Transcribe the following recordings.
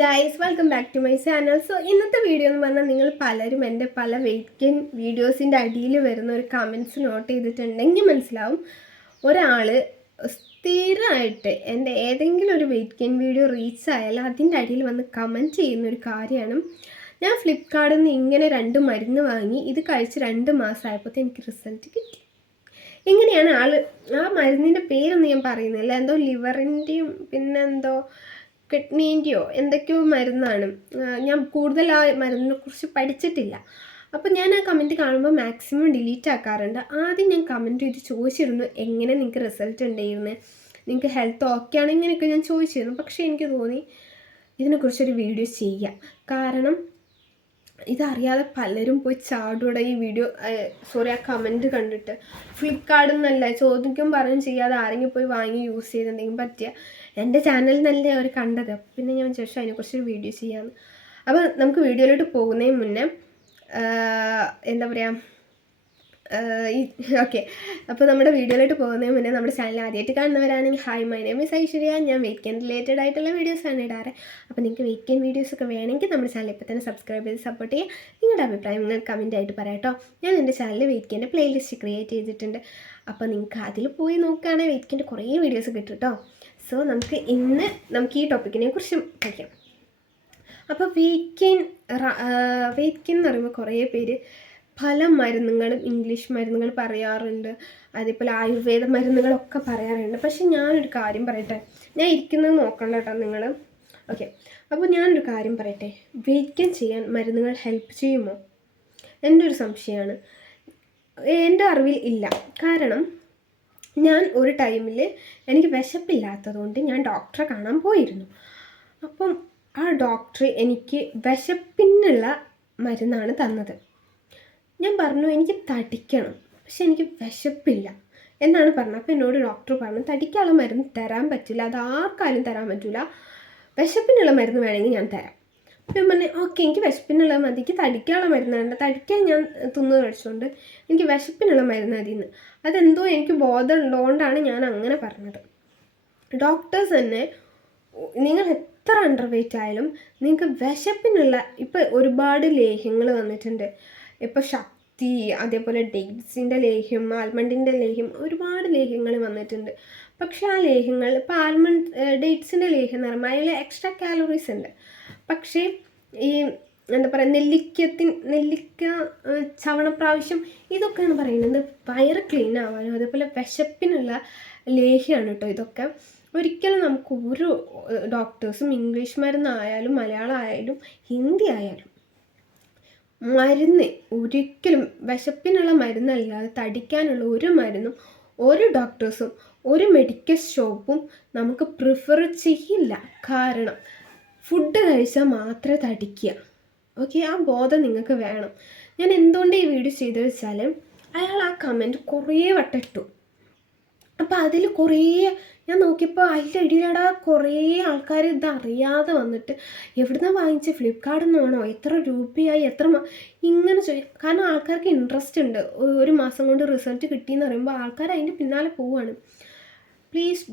Guys, welcome back to my channel. So ഇന്നത്തെ video എന്ന് പറഞ്ഞാൽ നിങ്ങൾ പലരും എൻ്റെ പല വെയിറ്റ് ഗെയിൻ വീഡിയോസിൻ്റെ അടിയിൽ വരുന്ന ഒരു കമൻറ്റ്സ് നോട്ട് ചെയ്തിട്ടുണ്ടെങ്കിൽ മനസ്സിലാവും. ഒരാൾ സ്ഥിരമായിട്ട് എൻ്റെ ഏതെങ്കിലും ഒരു വെയിറ്റ് ഗെയിൻ വീഡിയോ റീച്ച് ആയാൽ അതിൻ്റെ അടിയിൽ വന്ന് കമൻറ്റ് ചെയ്യുന്ന ഒരു കാര്യമാണ്. ഞാൻ ഫ്ലിപ്കാർട്ടിൽ നിന്ന് ഇങ്ങനെ 2 മരുന്ന് വാങ്ങി, ഇത് കഴിച്ച് 2 മാസമായപ്പോൾ എനിക്ക് റിസൾട്ട് കിട്ടി. ഇങ്ങനെയാണ് ആ മരുന്നിൻ്റെ പേരൊന്നും ഞാൻ പറയുന്നില്ല, എന്തോ ലിവറിൻ്റെയും പിന്നെന്തോ കിഡ്നീൻ്റെയോ എന്തൊക്കെയോ മരുന്നാണ്. ഞാൻ കൂടുതൽ ആ മരുന്നിനെ കുറിച്ച് പഠിച്ചിട്ടില്ല. അപ്പോൾ ഞാൻ ആ കമൻറ്റ് കാണുമ്പോൾ മാക്സിമം ഡിലീറ്റ് ആക്കാറുണ്ട്. ആദ്യം ഞാൻ കമൻറ്റ് ചെയ്ത് ചോദിച്ചിരുന്നു എങ്ങനെ നിങ്ങൾക്ക് റിസൾട്ട് ഉണ്ടായിരുന്നു, നിങ്ങൾക്ക് ഹെൽത്ത് ഓക്കെ ആണ്, ഇങ്ങനെയൊക്കെ ഞാൻ ചോദിച്ചിരുന്നു. പക്ഷേ എനിക്ക് തോന്നി ഇതിനെക്കുറിച്ചൊരു വീഡിയോ ചെയ്യാം. കാരണം ഇതറിയാതെ പലരും പോയി ചാടൂടെ ഈ വീഡിയോ ആ കമൻറ്റ് കണ്ടിട്ട്. ഫ്ലിപ്കാർട്ടിൽ നിന്നല്ല, ചോദിക്കും പറയും ചെയ്യാതെ ആരെങ്കിലും പോയി വാങ്ങി യൂസ് ചെയ്തെന്തെങ്കിലും പറ്റിയ എൻ്റെ ചാനലിൽ നിന്നല്ലേ അവർ കണ്ടത്. അപ്പോൾ പിന്നെ ഞാൻ വിചാരിച്ചു അതിനെക്കുറിച്ചൊരു വീഡിയോ ചെയ്യാമെന്ന്. അപ്പോൾ നമുക്ക് വീഡിയോയിലോട്ട് പോകുന്നതിന് മുന്നേ എന്താ പറയുക, ഓക്കെ. അപ്പോൾ നമ്മുടെ വീഡിയോയിലോട്ട് പോകുന്നതിന് മുന്നേ നമ്മുടെ ചാനൽ ആദ്യമായിട്ട് കാണുന്നവരാണെങ്കിൽ hi, my name is Aishwarya. ഞാൻ വെയിറ്റ് ഗെയിൻ റിലേറ്റഡ് ആയിട്ടുള്ള വീഡിയോസാണ് ഇടാറ്. അപ്പോൾ നിങ്ങൾക്ക് വെയിറ്റ് ഗെയിൻ വീഡിയോസൊക്കെ വേണമെങ്കിൽ നമ്മുടെ ചാനൽ ഇപ്പോൾ തന്നെ സബ്സ്ക്രൈബ് ചെയ്ത് സപ്പോർട്ട് ചെയ്യുക. നിങ്ങളുടെ അഭിപ്രായം നിങ്ങൾ കമൻറ്റ് ആയിട്ട് പറയാം കേട്ടോ. ഞാൻ എൻ്റെ ചാനലിൽ വെയിറ്റ് ഗെയിൻ്റെ പ്ലേലിസ്റ്റ് ക്രിയേറ്റ് ചെയ്തിട്ടുണ്ട്. അപ്പോൾ നിങ്ങൾക്ക് അതിൽ പോയി നോക്കുകയാണെങ്കിൽ വെയിറ്റ് ഗെയിൻ്റെ കുറേ വീഡിയോസ് കിട്ടും കേട്ടോ. സോ നമുക്ക് ഈ ടോപ്പിക്കിനെ കുറിച്ചും പഠിക്കാം. അപ്പോൾ വെയിറ്റ് ഗെയിൻ എന്ന് പറയുമ്പോൾ കുറേ പേര് പല മരുന്നുകളും ഇംഗ്ലീഷ് മരുന്നുകൾ പറയാറുണ്ട്, അതേപോലെ ആയുർവേദ മരുന്നുകളൊക്കെ പറയാറുണ്ട്. പക്ഷെ ഞാനൊരു കാര്യം പറയട്ടെ, ഞാൻ ഇരിക്കുന്നത് നോക്കണ്ട കേട്ടോ നിങ്ങൾ. ഓക്കെ, അപ്പോൾ ഞാനൊരു കാര്യം പറയട്ടെ, വെയിറ്റ് ഗെയിൻ ചെയ്യാൻ മരുന്നുകൾ ഹെൽപ്പ് ചെയ്യുമോ? എൻ്റെ ഒരു സംശയമാണ്. എൻ്റെ അറിവിൽ ഇല്ല. കാരണം ഞാൻ ഒരു ടൈമിൽ എനിക്ക് വിശപ്പില്ലാത്തതുകൊണ്ട് ഞാൻ ഡോക്ടറെ കാണാൻ പോയിരുന്നു. അപ്പം ആ ഡോക്ടർ എനിക്ക് വിശപ്പിനുള്ള മരുന്നാണ് തന്നത്. ഞാൻ പറഞ്ഞു എനിക്ക് തടിക്കണം, പക്ഷെ എനിക്ക് വിശപ്പില്ല എന്നാണ് പറഞ്ഞത്. അപ്പോൾ എന്നോട് ഡോക്ടർ പറഞ്ഞു തടിക്കാനുള്ള മരുന്ന് തരാൻ പറ്റില്ല, അത് ആർക്കാരും തരാൻ പറ്റില്ല, വിശപ്പിനുള്ള മരുന്ന് വേണമെങ്കിൽ ഞാൻ തരാം. അപ്പോൾ ഞാൻ പറഞ്ഞു ഓക്കെ, എനിക്ക് വിശപ്പിനുള്ള മതി, എനിക്ക് തടിക്കാനുള്ള മരുന്ന് വേണ്ട, തടിക്കാൻ ഞാൻ തിന്നു കഴിച്ചുകൊണ്ട് എനിക്ക് വിശപ്പിനുള്ള മരുന്ന് മതിയെന്ന്. അതെന്തോ എനിക്ക് ബോധം ഉള്ളതുകൊണ്ടാണ് ഞാൻ അങ്ങനെ പറഞ്ഞത്. ഡോക്ടേഴ്സ് തന്നെ നിങ്ങൾ എത്ര അണ്ടർ വെയ്റ്റ് ആയാലും നിങ്ങൾക്ക് വിശപ്പിനുള്ള ഇപ്പോൾ ഒരുപാട് ലേഹ്യങ്ങൾ വന്നിട്ടുണ്ട്. ഇപ്പോൾ ശക്തി, അതേപോലെ ഡേറ്റ്സിൻ്റെ ലേഹ്യം, ആൽമണ്ടിൻ്റെ ലേഹ്യം, ഒരുപാട് ലേഹ്യങ്ങൾ വന്നിട്ടുണ്ട്. പക്ഷേ ആ ലേഹ്യങ്ങൾ ഇപ്പോൾ ഡേറ്റ്സിൻ്റെ ലേഹ്യം എന്ന് പറയുമ്പോൾ അതിൽ എക്സ്ട്രാ കാലറീസ് ഉണ്ട്. പക്ഷേ ഈ എന്താ പറയുക, നെല്ലിക്ക ചവണപ്രാവശ്യം ഇതൊക്കെയാണ് പറയുന്നത് വയറ് ക്ലീൻ ആവാനും അതേപോലെ വിശപ്പിനുള്ള ലേഹ്യമാണ് കേട്ടോ ഇതൊക്കെ. ഒരിക്കലും നമുക്ക് ഒരു ഡോക്ടേഴ്സും ഇംഗ്ലീഷ് മരുന്നായാലും മലയാളം ആയാലും ഹിന്ദി ആയാലും മരുന്ന് ഒരിക്കലും വിശപ്പിനുള്ള മരുന്നല്ലാതെ തടിക്കാനുള്ള ഒരു മരുന്നും ഒരു ഡോക്ടേഴ്സും ഒരു മെഡിക്കൽ ഷോപ്പും നമുക്ക് പ്രിഫർ ചെയ്യില്ല. കാരണം ഫുഡ് കഴിച്ചാൽ മാത്രമേ തടിക്കുക. ഓക്കെ, ആ ബോധം നിങ്ങൾക്ക് വേണം. ഞാൻ എന്തുകൊണ്ട് ഈ വീഡിയോ ചെയ്തു വെച്ചാൽ അയാൾ ആ കമൻറ്റ് കുറേ വട്ടം ഇട്ടു. അപ്പോൾ അതിൽ കുറേ ഞാൻ നോക്കിയപ്പോൾ അതിൻ്റെ ഇടയിലടാ കുറേ ആൾക്കാർ ഇതറിയാതെ വന്നിട്ട് എവിടുന്നാണ് വാങ്ങിച്ച്, ഫ്ലിപ്കാർട്ടിൽ നിന്നാണോ, എത്ര രൂപയായി, ഇങ്ങനെ കാരണം ആൾക്കാർക്ക് ഇൻട്രസ്റ്റ് ഉണ്ട്. ഒരു മാസം കൊണ്ട് റിസൾട്ട് കിട്ടിയെന്ന് പറയുമ്പോൾ ആൾക്കാർ അതിൻ്റെ പിന്നാലെ പോവുകയാണ്. പ്ലീസ്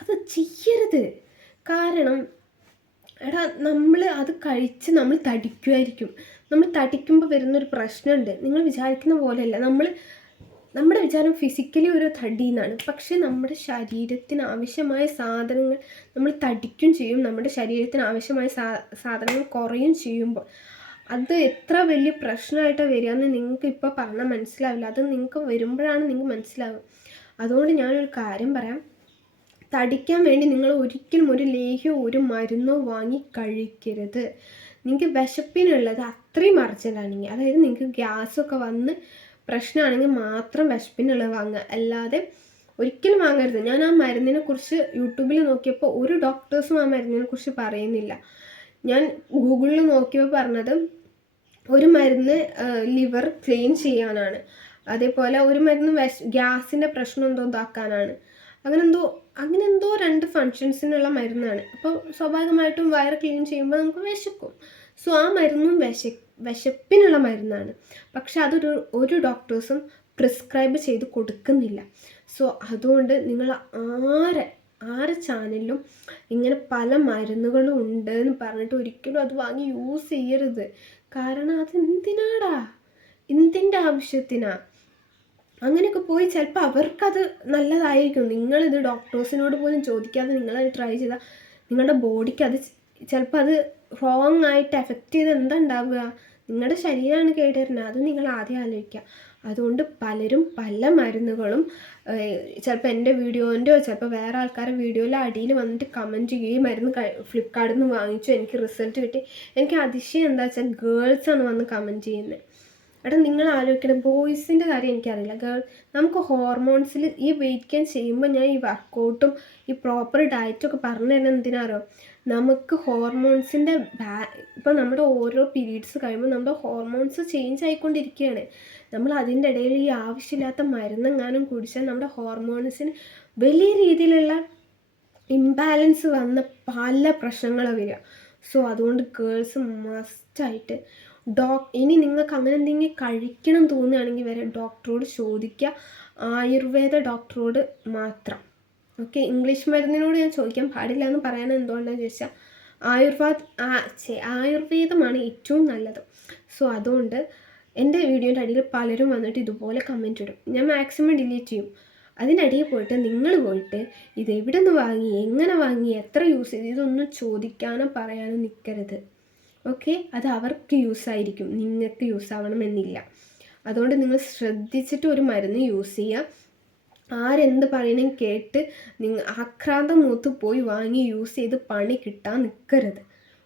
അത് ചെയ്യരുത്. കാരണം എടാ നമ്മൾ അത് കഴിച്ച് നമ്മൾ തടിക്കുമായിരിക്കും. നമ്മൾ തടിക്കുമ്പോൾ വരുന്നൊരു പ്രശ്നമുണ്ട്. നിങ്ങൾ വിചാരിക്കുന്ന പോലെയല്ല. നമ്മുടെ വിചാരം ഫിസിക്കലി ഒരു തടി എന്നാണ്. പക്ഷേ നമ്മുടെ ശരീരത്തിന് ആവശ്യമായ സാധനങ്ങൾ നമ്മൾ തടിക്കും ചെയ്യും, നമ്മുടെ ശരീരത്തിന് ആവശ്യമായ സാധനങ്ങൾ കുറയും ചെയ്യുമ്പോൾ അത് എത്ര വലിയ പ്രശ്നമായിട്ടാണ് വരികയെന്ന് നിങ്ങൾക്ക് ഇപ്പോൾ പറഞ്ഞാൽ മനസ്സിലാവില്ല. അത് നിങ്ങൾക്ക് വരുമ്പോഴാണ് നിങ്ങൾക്ക് മനസ്സിലാവുക. അതുകൊണ്ട് ഞാനൊരു കാര്യം പറയാം, തടിക്കാൻ വേണ്ടി നിങ്ങൾ ഒരിക്കലും ഒരു ലേഹ്യമോ ഒരു മരുന്നോ വാങ്ങി കഴിക്കരുത്. നിങ്ങൾക്ക് വിശപ്പിനുള്ളത് അത്രയും അർജൻറ്റാണെങ്കിൽ, അതായത് നിങ്ങൾക്ക് ഗ്യാസൊക്കെ വന്ന് പ്രശ്നമാണെങ്കിൽ മാത്രം വിശപ്പിനുള്ളത് വാങ്ങുക, അല്ലാതെ ഒരിക്കലും വാങ്ങരുത്. ഞാൻ ആ മരുന്നിനെ കുറിച്ച് യൂട്യൂബിൽ നോക്കിയപ്പോൾ ഒരു ഡോക്ടേഴ്സും ആ മരുന്നിനെ കുറിച്ച് പറയുന്നില്ല. ഞാൻ ഗൂഗിളിൽ നോക്കിയപ്പോൾ പറഞ്ഞത് ഒരു മരുന്ന് ലിവർ ക്ലീൻ ചെയ്യാനാണ്, അതേപോലെ ഒരു മരുന്ന് ഗ്യാസിൻ്റെ പ്രശ്നം എന്തോ ഇതാക്കാനാണ്, അങ്ങനെ എന്തോ 2 ഫങ്ഷൻസിനുള്ള മരുന്നാണ്. അപ്പോൾ സ്വാഭാവികമായിട്ടും വയറ് ക്ലീൻ ചെയ്യുമ്പോൾ നമുക്ക് വിശക്കും. സോ ആ മരുന്നും വിശപ്പിനുള്ള മരുന്നാണ്. പക്ഷെ ഒരു ഡോക്ടേഴ്സും പ്രിസ്ക്രൈബ് ചെയ്ത് കൊടുക്കുന്നില്ല. സോ അതുകൊണ്ട് നിങ്ങൾ ചാനലിലും ഇങ്ങനെ പല മരുന്നുകളും ഉണ്ട് എന്ന് പറഞ്ഞിട്ട് ഒരിക്കലും അത് വാങ്ങി യൂസ് ചെയ്യരുത്. കാരണം അത് എന്തിൻ്റെ ആവശ്യത്തിനാ? അങ്ങനെയൊക്കെ പോയി ചിലപ്പോൾ അവർക്കത് നല്ലതായിരിക്കും. നിങ്ങളിത് ഡോക്ടേഴ്സിനോട് പോലും ചോദിക്കാതെ നിങ്ങളത് ട്രൈ ചെയ്താൽ നിങ്ങളുടെ ബോഡിക്ക് അത് ചിലപ്പോൾ അത് റോങ് ആയിട്ട് എഫക്റ്റ് ചെയ്ത് എന്താ ഉണ്ടാവുക? നിങ്ങളുടെ ശരീരമാണ് കേടുവരുന്നത്. അത് നിങ്ങൾ ആദ്യം ആലോചിക്കുക. അതുകൊണ്ട് പലരും പല മരുന്നുകളും ചിലപ്പോൾ എൻ്റെ വീഡിയോൻ്റെയോ ചിലപ്പോൾ വേറെ ആൾക്കാരുടെ വീഡിയോയിലെ അടിയിൽ വന്നിട്ട് കമൻറ്റ് ചെയ്യും, ഈ മരുന്ന് ഫ്ലിപ്കാർട്ടിൽ നിന്ന് വാങ്ങിച്ചു, എനിക്ക് റിസൾട്ട് കിട്ടി. എനിക്ക് അതിശയം എന്താ വെച്ചാൽ ഗേൾസാണ് വന്ന് കമൻറ്റ് ചെയ്യുന്നത്. എടാ നിങ്ങൾ ആലോചിക്കണം, ബോയ്സിൻ്റെ കാര്യം എനിക്കറിയില്ല. നമുക്ക് ഹോർമോൺസിൽ ഈ വെയിറ്റ് ഗെയിൻ ചെയ്യുമ്പോൾ ഞാൻ ഈ വർക്കൗട്ടും ഈ പ്രോപ്പർ ഡയറ്റൊക്കെ പറഞ്ഞു തരുന്നത് എന്തിനാറോ? നമുക്ക് ഹോർമോൺസിൻ്റെ ഇപ്പോൾ നമ്മുടെ ഓരോ പീരീഡ്സ് കഴിയുമ്പോൾ നമ്മുടെ ഹോർമോൺസ് ചേഞ്ച് ആയിക്കൊണ്ടിരിക്കുകയാണ്. നമ്മൾ അതിൻ്റെ ഇടയിൽ ഈ ആവശ്യമില്ലാത്ത മരുന്നെങ്ങാനും കുടിച്ചാൽ നമ്മുടെ ഹോർമോൺസിന് വലിയ രീതിയിലുള്ള ഇംബാലൻസ് വന്ന പല പ്രശ്നങ്ങളാണ് വരിക. സോ അതുകൊണ്ട് ഗേൾസ് മസ്റ്റായിട്ട് ഇനി നിങ്ങൾക്ക് അങ്ങനെ എന്തെങ്കിലും കഴിക്കണം തോന്നുകയാണെങ്കിൽ വരെ ഡോക്ടറോട് ചോദിക്കുക, ആയുർവേദ ഡോക്ടറോട് മാത്രം. ഓക്കെ, ഇംഗ്ലീഷ് മരുന്നിനോട് ഞാൻ ചോദിക്കാൻ പാടില്ല എന്ന് പറയാൻ എന്തുകൊണ്ടാണെന്ന് ചോദിച്ചാൽ ആയുർവേദമാണ് ഏറ്റവും നല്ലത്. സോ അതുകൊണ്ട് എൻ്റെ വീഡിയോൻ്റെ അടിയിൽ പലരും വന്നിട്ട് ഇതുപോലെ കമൻറ്റ് ഇടും. ഞാൻ മാക്സിമം ഡിലീറ്റ് ചെയ്യും. അതിനടിയിൽ പോയിട്ട് നിങ്ങൾ പോയിട്ട് ഇത് എവിടെ നിന്ന് വാങ്ങി, എങ്ങനെ വാങ്ങി, എത്ര യൂസ് ചെയ്ത്, ഇതൊന്നും ചോദിക്കാനോ പറയാനോ നിൽക്കരുത്. ഓക്കെ, അത് അവർക്ക് യൂസായിരിക്കും, നിങ്ങൾക്ക് യൂസ് ആവണമെന്നില്ല. അതുകൊണ്ട് നിങ്ങൾ ശ്രദ്ധിച്ചിട്ട് ഒരു മരുന്ന് യൂസ് ചെയ്യുക. ആരെന്ത് പറയണം കേട്ട് ആക്രാന്തം മൂത്ത് പോയി വാങ്ങി യൂസ് ചെയ്ത് പണി കിട്ടാൻ നിൽക്കരുത്.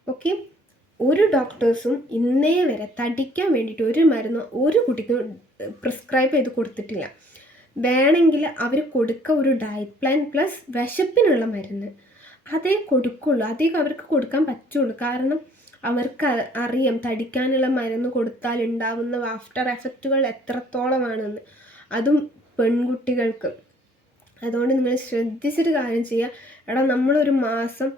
ഓക്കെ, ഒരു ഡോക്ടേഴ്സും ഇന്നേ വരെ തടിക്കാൻ വേണ്ടിയിട്ട് ഒരു മരുന്ന് ഒരു കുട്ടിക്കും പ്രിസ്ക്രൈബ് ചെയ്ത് കൊടുത്തിട്ടില്ല. വേണമെങ്കിൽ അവർ കൊടുക്കുക ഒരു ഡയറ്റ് പ്ലാൻ പ്ലസ് വിശപ്പിനുള്ള മരുന്ന്, അതേ കൊടുക്കുള്ളൂ, അതേ അവർക്ക് കൊടുക്കാൻ പറ്റുള്ളൂ. കാരണം അവർക്ക് അറിയാം തടിക്കാനുള്ള മരുന്ന് കൊടുത്താൽ ഉണ്ടാവുന്ന ആഫ്റ്റർ എഫക്റ്റുകൾ എത്രത്തോളമാണെന്ന്, അതും പെൺകുട്ടികൾക്ക്. അതുകൊണ്ട് നിങ്ങൾ ശ്രദ്ധിച്ചിട്ട് കാര്യം ചെയ്യുക. എടാ, നമ്മളൊരു മാസം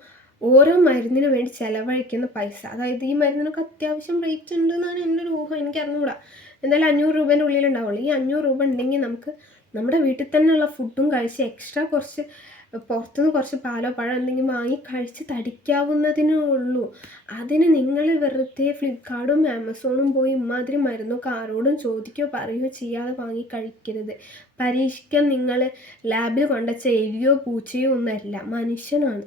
ഓരോ മരുന്നിന് വേണ്ടി ചിലവഴിക്കുന്ന പൈസ, അതായത് ഈ മരുന്നിനൊക്കെ അത്യാവശ്യം റേറ്റ് ഉണ്ട് എന്നാണ് എൻ്റെ ഒരു ഊഹം, എനിക്ക് അറിഞ്ഞുകൂടാ. എന്തായാലും 500 രൂപേൻ്റെ ഉള്ളിലുണ്ടാവുള്ളൂ. ഈ 500 രൂപ ഉണ്ടെങ്കിൽ നമുക്ക് നമ്മുടെ വീട്ടിൽ തന്നെയുള്ള ഫുഡും കഴിച്ച് എക്സ്ട്രാ കുറച്ച് പുറത്തുനിന്ന് കുറച്ച് പാലോ പഴം എന്തെങ്കിലും വാങ്ങി കഴിച്ച് തടിക്കാവുന്നതിനേ ഉള്ളൂ. അതിന് നിങ്ങൾ വെറുതെ ഫ്ലിപ്കാർട്ടും ആമസോണും പോയി ഇമാതിരി മരുന്നൊക്കെ ആരോടും ചോദിക്കുകയോ പറയുകയോ ചെയ്യാതെ വാങ്ങി കഴിക്കരുത്. പരീക്ഷിക്കാൻ നിങ്ങൾ ലാബിൽ കൊണ്ടുവച്ച എലിയോ പൂച്ചയോ ഒന്നല്ല, മനുഷ്യനാണ്.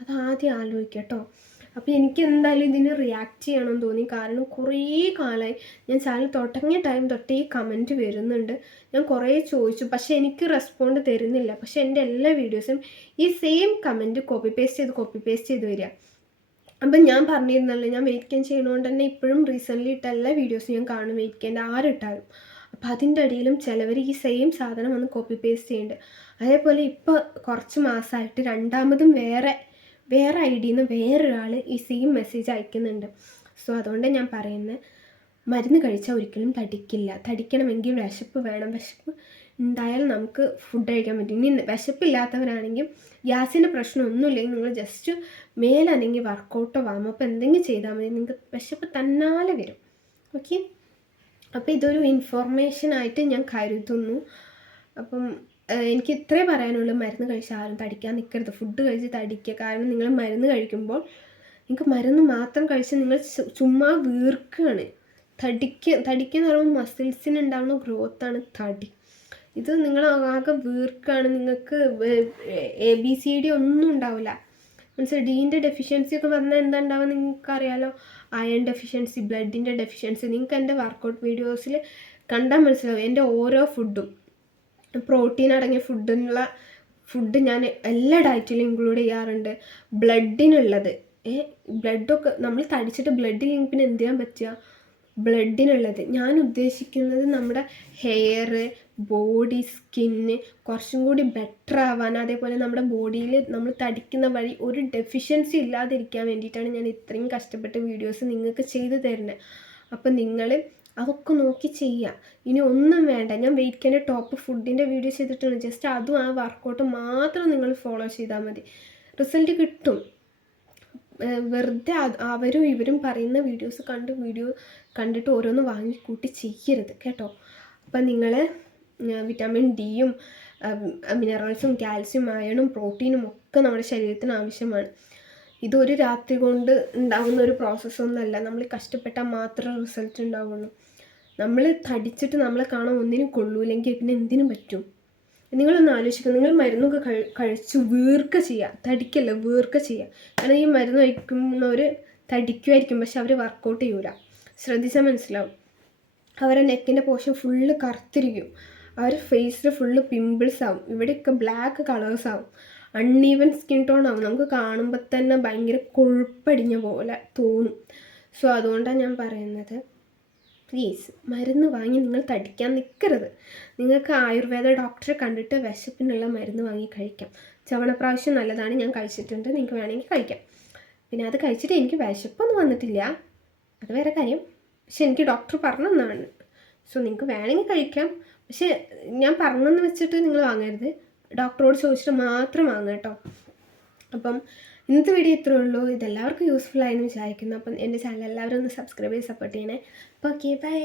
അതാദ്യം ആലോചിക്കട്ടോ. അപ്പോൾ എനിക്ക് എന്തായാലും ഇതിന് റിയാക്ട് ചെയ്യണമെന്ന് തോന്നി. കാരണം കുറേ കാലമായി ഞാൻ ചാനൽ തുടങ്ങിയ ടൈം തൊട്ടേ ഈ കമൻറ്റ് വരുന്നുണ്ട്. ഞാൻ കുറേ ചോദിച്ചു, പക്ഷേ എനിക്ക് റെസ്പോണ്ട് തരുന്നില്ല. പക്ഷേ എൻ്റെ എല്ലാ വീഡിയോസും ഈ സെയിം കമൻറ്റ് കോപ്പി പേസ്റ്റ് ചെയ്ത് വരിക. അപ്പം ഞാൻ പറഞ്ഞിരുന്നല്ലോ, ഞാൻ വെയിറ്റ് ഗെയിൻ ചെയ്യണതുകൊണ്ട് തന്നെ ഇപ്പോഴും റീസെൻ്റ്ലി ഇട്ട എല്ലാ വീഡിയോസും ഞാൻ കാണും, വെയിറ്റ് ഗെയിൻ ആരിട്ടാലും. അപ്പം അതിൻ്റെ ഇടയിലും ചിലവർ ഈ സെയിം സാധനം വന്ന് കോപ്പി പേസ്റ്റ് ചെയ്യുന്നുണ്ട്. അതേപോലെ ഇപ്പോൾ കുറച്ച് മാസമായിട്ട് രണ്ടാമതും വേറെ ഐഡിയിൽ നിന്ന് വേറൊരാൾ ഈ സെയിം മെസ്സേജ് അയക്കുന്നുണ്ട്. സോ അതുകൊണ്ട് ഞാൻ പറയുന്നത്, മരുന്ന് കഴിച്ചാൽ ഒരിക്കലും തടിക്കണമെങ്കിൽ വിശപ്പ് വേണം. വിശപ്പ് ഉണ്ടായാൽ നമുക്ക് ഫുഡ് കഴിക്കാൻ പറ്റും. ഇനി വിശപ്പില്ലാത്തവരാണെങ്കിൽ ഗ്യാസിൻ്റെ പ്രശ്നമൊന്നുമില്ലെങ്കിൽ നിങ്ങൾ ജസ്റ്റ് മേലനങ്ങി വർക്കൗട്ടോ വാമപ്പോ എന്തെങ്കിലും ചെയ്താൽ മതി, നിങ്ങൾക്ക് വിശപ്പ് തന്നാലെ വരും. ഓക്കെ, അപ്പോൾ ഇതൊരു ഇൻഫോർമേഷനായിട്ട് ഞാൻ കരുതുന്നു. അപ്പം എനിക്ക് ഇത്രേ പറയാനുള്ളൂ. മരുന്ന് കഴിച്ചാൽ ആരും തടിക്കാൻ നിൽക്കരുത്, ഫുഡ് കഴിച്ച് തടിക്കുക. കാരണം നിങ്ങൾ മരുന്ന് കഴിക്കുമ്പോൾ നിങ്ങൾക്ക് മരുന്ന് മാത്രം കഴിച്ച് നിങ്ങൾ ചുമ്മാ വീർക്കുകയാണ്. തടിക്കെന്ന് പറയുമ്പോൾ മസിൽസിന് ഉണ്ടാകുന്ന ഗ്രോത്താണ് തടി. ഇത് നിങ്ങൾ ആകെ വീർക്കുകയാണ്. നിങ്ങൾക്ക് ABCD ഒന്നും ഉണ്ടാവില്ല. മനസ്സിലായി? ഡീൻ്റെ ഡെഫിഷ്യൻസി ഒക്കെ പറഞ്ഞാൽ എന്താ ഉണ്ടാവുക നിങ്ങൾക്കറിയാലോ. അയൺ ഡെഫിഷ്യൻസി, ബ്ലഡിൻ്റെ ഡെഫിഷ്യൻസി. നിങ്ങൾക്ക് എൻ്റെ വർക്കൗട്ട് വീഡിയോസിൽ കണ്ടാൽ മനസ്സിലാവും. എൻ്റെ ഓരോ ഫുഡും പ്രോട്ടീൻ അടങ്ങിയ ഫുഡ് ഞാൻ എല്ലാ ഡയറ്റിലും ഇൻക്ലൂഡ് ചെയ്യാറുണ്ട്. ബ്ലഡിനുള്ളത്, ബ്ലഡൊക്കെ നമ്മൾ തടിച്ചിട്ട് ബ്ലഡില്ലെങ്കിൽ പിന്നെ എന്ത് ചെയ്യാൻ പറ്റുക? ബ്ലഡിനുള്ളത് ഞാൻ ഉദ്ദേശിക്കുന്നത് നമ്മുടെ ഹെയർ, ബോഡി, സ്കിന്ന് കുറച്ചും കൂടി ബെറ്റർ ആവാൻ, അതേപോലെ നമ്മുടെ ബോഡിയിൽ നമ്മൾ തടിക്കുന്ന വഴി ഒരു ഡെഫിഷ്യൻസി ഇല്ലാതിരിക്കാൻ വേണ്ടിയിട്ടാണ് ഞാൻ ഇത്രയും കഷ്ടപ്പെട്ട് വീഡിയോസ് നിങ്ങൾക്ക് ചെയ്തു തരുന്നത്. അപ്പം നിങ്ങൾ അതൊക്കെ നോക്കി ചെയ്യുക. ഇനി ഒന്നും വേണ്ട, ഞാൻ വെയിറ്റ് ഗെയിൻ്റെ ടോപ്പ് ഫുഡിൻ്റെ വീഡിയോ ചെയ്തിട്ടുണ്ട്. ജസ്റ്റ് അതും ആ വർക്കൗട്ട് മാത്രം നിങ്ങൾ ഫോളോ ചെയ്താൽ മതി, റിസൾട്ട് കിട്ടും. വെറുതെ അവരും ഇവരും പറയുന്ന വീഡിയോസ് കണ്ടിട്ട് ഓരോന്ന് വാങ്ങിക്കൂട്ടി ചെയ്യരുത് കേട്ടോ. അപ്പം നിങ്ങൾ വിറ്റാമിൻ ഡിയും മിനറൽസും കാൽസ്യം, അയണും പ്രോട്ടീനും ഒക്കെ നമ്മുടെ ശരീരത്തിന് ആവശ്യമാണ്. ഇതൊരു രാത്രി കൊണ്ട് ഉണ്ടാകുന്ന ഒരു പ്രോസസ്സൊന്നുമല്ല. നമ്മൾ കഷ്ടപ്പെട്ടാൽ മാത്രമേ റിസൾട്ട് ഉണ്ടാവുള്ളൂ. നമ്മൾ തടിച്ചിട്ട് നമ്മളെ കാണാൻ ഒന്നിനും കൊള്ളൂല്ലെങ്കിൽ പിന്നെ എന്തിനും പറ്റും? നിങ്ങളൊന്ന് ആലോചിക്കുക. നിങ്ങൾ മരുന്നൊക്കെ കഴിച്ച് വീർക്ക ചെയ്യുക, തടിക്കല്ല വീർക്ക ചെയ്യുക. കാരണം ഈ മരുന്ന് കഴിക്കുന്നവർ തടിക്കുമായിരിക്കും, പക്ഷെ അവർ വർക്കൗട്ട് ചെയ്യൂല. ശ്രദ്ധിച്ചാൽ മനസ്സിലാവും. അവരുടെ നെക്കിൻ്റെ പോർഷൻ ഫുള്ള് കറുത്തിരിക്കും, അവരുടെ ഫേസിൽ ഫുള്ള് പിമ്പിൾസ് ആവും, ഇവിടെയൊക്കെ ബ്ലാക്ക് കളേഴ്സ് ആവും, അൺഈവൻ സ്കിൻ ടോൺ ആവും. നമുക്ക് കാണുമ്പോൾ തന്നെ ഭയങ്കര കൊഴുപ്പടിഞ്ഞ പോലെ തോന്നും. സോ അതുകൊണ്ടാണ് ഞാൻ പറയുന്നത്, പ്ലീസ് മരുന്ന് വാങ്ങി നിങ്ങൾ തടിക്കാൻ നിൽക്കരുത്. നിങ്ങൾക്ക് ആയുർവേദ ഡോക്ടറെ കണ്ടിട്ട് വിശപ്പിനുള്ള മരുന്ന് വാങ്ങി കഴിക്കാം. ചവണപ്രാവശ്യം നല്ലതാണ്, ഞാൻ കഴിച്ചിട്ടുണ്ട്, നിങ്ങൾക്ക് വേണമെങ്കിൽ കഴിക്കാം. പിന്നെ അത് കഴിച്ചിട്ട് എനിക്ക് വിശപ്പൊന്നും വന്നിട്ടില്ല, അത് വേറെ കാര്യം. പക്ഷെ എനിക്ക് ഡോക്ടർ പറഞ്ഞതാണ്. സോ നിങ്ങൾക്ക് വേണമെങ്കിൽ കഴിക്കാം, പക്ഷെ ഞാൻ പറഞ്ഞെന്ന് വെച്ചിട്ട് നിങ്ങൾ വാങ്ങരുത്. ഡോക്ടറോട് ചോദിച്ചിട്ട് മാത്രം വാങ്ങുക കേട്ടോ. അപ്പം ഇന്നത്തെ വീഡിയോ ഇത്രയേ ഉള്ളൂ. ഇതെല്ലാവർക്കും യൂസ്ഫുൾ ആയെന്ന് വിചാരിക്കുന്നു. അപ്പം എൻ്റെ ചാനൽ എല്ലാവരും ഒന്ന് സബ്സ്ക്രൈബ് ചെയ്ത് സപ്പോർട്ട് ചെയ്യണേ. അപ്പോൾ ഓക്കെ, ബൈ.